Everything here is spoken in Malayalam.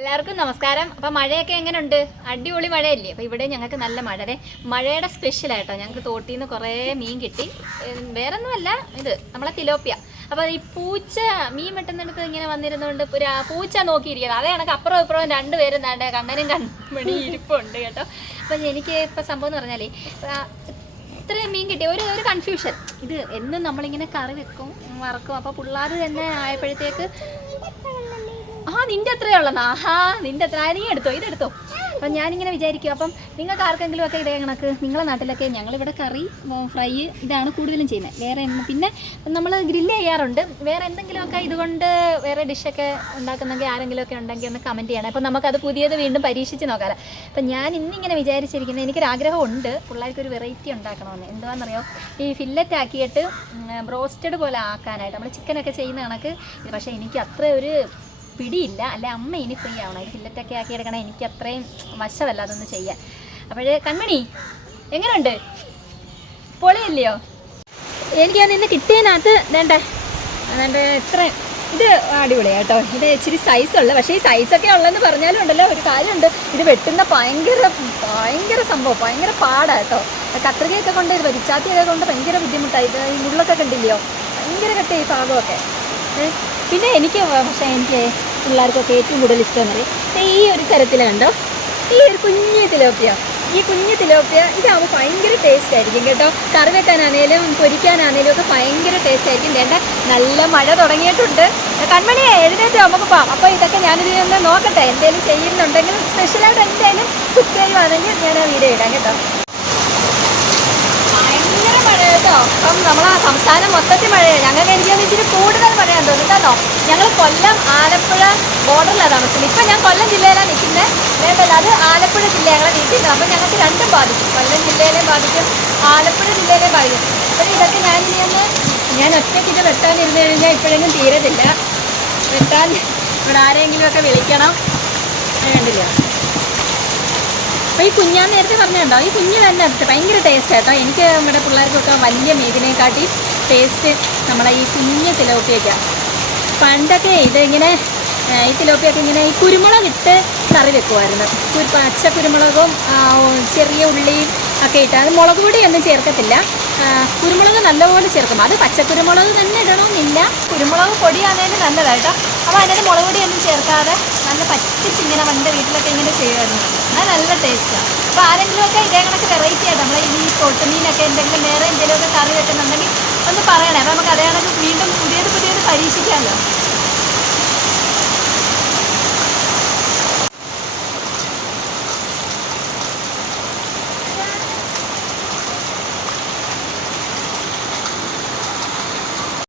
എല്ലാവർക്കും നമസ്കാരം. അപ്പം മഴയൊക്കെ എങ്ങനെയുണ്ട് അടിപൊളി മഴയല്ലേ? അപ്പോൾ ഇവിടെ ഞങ്ങൾക്ക് നല്ല മഴ. മഴയുടെ സ്പെഷ്യൽ ആയിട്ടോ ഞങ്ങൾക്ക് തോട്ടിൽ നിന്ന് കുറേ മീൻ കിട്ടി. വേറെ ഒന്നുമല്ല ഇത് നമ്മളെ തിലോപ്പിയ. അപ്പോൾ ഈ പൂച്ച മീൻ വെട്ടുന്നിടത്ത് ഇങ്ങനെ വന്നിരുന്നുകൊണ്ട് ഒരു പൂച്ച നോക്കിയിരിക്കുന്നത് അതേ കണക്ക് അപ്പുറം ഇപ്പുറം രണ്ടുപേരും താണ്ട് കണ്ണനും കൺമണി ഇരിപ്പുണ്ട് കേട്ടോ. അപ്പം എനിക്ക് ഇപ്പൊ സംഭവം എന്ന് പറഞ്ഞാലേ ആ, ഇത്രയും മീൻ കിട്ടി. ഒരു ഒരു കൺഫ്യൂഷൻ ഇത് എന്നും നമ്മളിങ്ങനെ കറി വെക്കും വറക്കും. അപ്പോൾ പിള്ളേർ തന്നെ ആയപ്പോഴത്തേക്ക് ആ നിന്റെ അത്രേ ഉള്ളതാ ആഹാ നിന്റെ അത്ര. നീ എടുത്തോ ഇതെടുത്തോ. അപ്പം ഞാനിങ്ങനെ വിചാരിക്കും അപ്പം നിങ്ങൾക്ക് ആർക്കെങ്കിലും ഒക്കെ ഇതേ കണക്ക് നിങ്ങളെ നാട്ടിലൊക്കെ ഞങ്ങളിവിടെ കറി ഫ്രൈ ഇതാണ് കൂടുതലും ചെയ്യുന്നത്. വേറെ പിന്നെ നമ്മൾ ഗ്രില്ല് ചെയ്യാറുണ്ട്. വേറെ എന്തെങ്കിലുമൊക്കെ ഇതുകൊണ്ട് വേറെ ഡിഷൊക്കെ ഉണ്ടാക്കുന്നെങ്കിൽ ആരെങ്കിലും ഒക്കെ ഉണ്ടെങ്കിൽ ഒന്ന് കമന്റ് ചെയ്യണം. അപ്പം നമുക്കത് പുതിയത് വീണ്ടും പരീക്ഷിച്ച് നോക്കാം അപ്പം ഞാൻ ഇന്നിങ്ങനെ വിചാരിച്ചിരിക്കുന്നത് എനിക്കൊരാഗ്രഹമുണ്ട് പിള്ളേർക്ക് ഒരു വെറൈറ്റി ഉണ്ടാക്കണമെന്ന്. എന്തുവാണെന്നറിയോ ഈ ഫില്ലറ്റ് ആക്കിയിട്ട് ബ്രോസ്റ്റഡ് പോലെ ആക്കാനായിട്ട്. നമ്മൾ ചിക്കനൊക്കെ ചെയ്യുന്ന കണക്ക് പക്ഷേ എനിക്ക് അത്ര ഒരു പിടിയില്ല. അല്ലെ അമ്മ ഇനി ഫ്രീ ആവണം. ഫില്ലറ്റൊക്കെ ആക്കി എടുക്കണം എനിക്ക് അത്രയും വശമല്ല അതൊന്ന് ചെയ്യാൻ. അപ്പോഴേ കൺമണി എങ്ങനെയുണ്ട് പൊളിയില്ലയോ? എനിക്ക് അത് ഇന്ന് കിട്ടിയതിനകത്ത് വേണ്ടേ വേണ്ട ഇത്ര ഇത് അടിപൊളിയാണ് കേട്ടോ ഇത് ഇച്ചിരി സൈസ് ഉള്ള പക്ഷേ ഈ സൈസൊക്കെ ഉള്ളതെന്ന് പറഞ്ഞാലും ഉണ്ടല്ലോ ഒരു കാര്യമുണ്ട്. ഇത് വെട്ടുന്ന ഭയങ്കര ഭയങ്കര സംഭവം ഭയങ്കര പാടാണ് കേട്ടോ. കത്രികയൊക്കെ കൊണ്ട് ഇത് വരിച്ചാത്തിയൊക്കെ കൊണ്ട് ഭയങ്കര ബുദ്ധിമുട്ടാണ് ഇത് ഈ മുള്ളൊക്കെ കണ്ടില്ലയോ? ഭയങ്കര കട്ടി ഈ ഭാഗമൊക്കെ. പിന്നെ എനിക്ക് പക്ഷേ എനിക്ക് പിള്ളേർക്കൊക്കെ ഏറ്റവും കൂടുതൽ ഇഷ്ടം എന്ന് പറയും. ഈ ഒരു തരത്തിലെ കണ്ടോ? ഈ ഒരു കുഞ്ഞ് തിലോപ്പിയ. ഈ കുഞ്ഞ് തിലോപ്പിയ ഇതാവുമ്പോൾ ഭയങ്കര ടേസ്റ്റ് ആയിരിക്കും കേട്ടോ. കറി വെക്കാനാണേലും പൊരിക്കാനാണേലും ഒക്കെ ഭയങ്കര ടേസ്റ്റ് ആയിരിക്കും. വേണ്ട നല്ല മഴ തുടങ്ങിയിട്ടുണ്ട്. കൺമണി എഴുന്നേറ്റ് നമുക്ക് പോവാം. അപ്പോൾ ഇതൊക്കെ ഞാനിത് ഒന്ന് നോക്കട്ടെ. എന്തെങ്കിലും ചെയ്യുന്നുണ്ടെങ്കിൽ സ്പെഷ്യലായിട്ട് എന്തെങ്കിലും കുക്ക് ചെയ്യുവാണെങ്കിൽ ഞാൻ ആ വീഡിയോ ഇടാം കേട്ടോ ഭയങ്കര അപ്പം നമ്മളെ സംസ്ഥാനം മൊത്തത്തിൽ മഴയാണ് ഞങ്ങൾക്ക് എനിക്ക് ഇച്ചിരി കൂടുതൽ മഴയാണ് തോന്നുന്നുണ്ടോ ഞങ്ങൾ കൊല്ലം ആലപ്പുഴ ബോർഡറിലാണ് താമസിക്കുന്നത് ഇപ്പം ഞാൻ കൊല്ലം ജില്ലയിലാണ് നിൽക്കുന്നത് വേണ്ടല്ല അത് ആലപ്പുഴ ജില്ല ഞങ്ങളെ വീട്ടിൽ അപ്പം ഞങ്ങൾക്ക് രണ്ടും ബാധിക്കും. കൊല്ലം ജില്ലയിലെ ബാധിക്കും ആലപ്പുഴ ജില്ലയിലെ ബാധിക്കും. അപ്പോൾ ഇതൊക്കെ ഞാൻ ഇനിയൊന്ന് ഞാൻ ഒറ്റയ്ക്ക് ഇത് വെട്ടാനിരുന്ന് കഴിഞ്ഞാൽ ഇപ്പോഴെങ്കിലും തീരത്തില്ല. വെട്ടാൻ ഇവിടെ ആരെങ്കിലുമൊക്കെ വിളിക്കണം. കണ്ടില്ല? അപ്പോൾ ഈ കുഞ്ഞാൻ നേരത്തെ പറഞ്ഞുണ്ടോ ഈ കുഞ്ഞ് തന്നെ ഭയങ്കര ടേസ്റ്റ് കേട്ടോ. എനിക്ക് നമ്മുടെ പിള്ളേർക്കൊക്കെ വലിയ മീനിനെക്കാട്ടി ടേസ്റ്റ് നമ്മളെ ഈ കുഞ്ഞ് തിലോപ്പിയൊക്കെയാണ് പണ്ടൊക്കെ ഇതിങ്ങനെ ഈ തിലോപ്പിയൊക്കെ ഇങ്ങനെ ഈ കുരുമുളക് ഇട്ട് കറി വെക്കുമായിരുന്നു. പച്ച കുരുമുളകും ചെറിയ ഉള്ളിയും ഒക്കെ ഇട്ട്. അത് മുളക് പൊടിയൊന്നും ചേർക്കത്തില്ല. കുരുമുളക് നല്ലപോലെ ചേർക്കും. അത് പച്ചക്കുരുമുളക് തന്നെ ഇടണമെന്നില്ല കുരുമുളക് പൊടിയാണേലും നല്ലതായിട്ടോ അപ്പോൾ അതിനകത്ത് മുളക് പൊടിയൊന്നും ചേർക്കാതെ നല്ല പറ്റിച്ച് ഇങ്ങനെ പണ്ട് വീട്ടിലൊക്കെ ഇങ്ങനെ ചെയ്യുമായിരുന്നു അത് നല്ല ടേസ്റ്റാണ് അപ്പോൾ ആരെങ്കിലുമൊക്കെ ഇതേ കണക്ക് വെറൈറ്റി ആയിട്ട് നമ്മൾ ഈ പൊട്ടുമീനൊക്കെ എന്തെങ്കിലും വേറെ എന്തെങ്കിലുമൊക്കെ കറി വെക്കുന്നുണ്ടെങ്കിൽ ഒന്ന് പറയണേ. അപ്പോൾ നമുക്ക് അതേ കണക്ക് വീണ്ടും പുതിയത് പുതിയത് പരീക്ഷിക്കാമല്ലോ.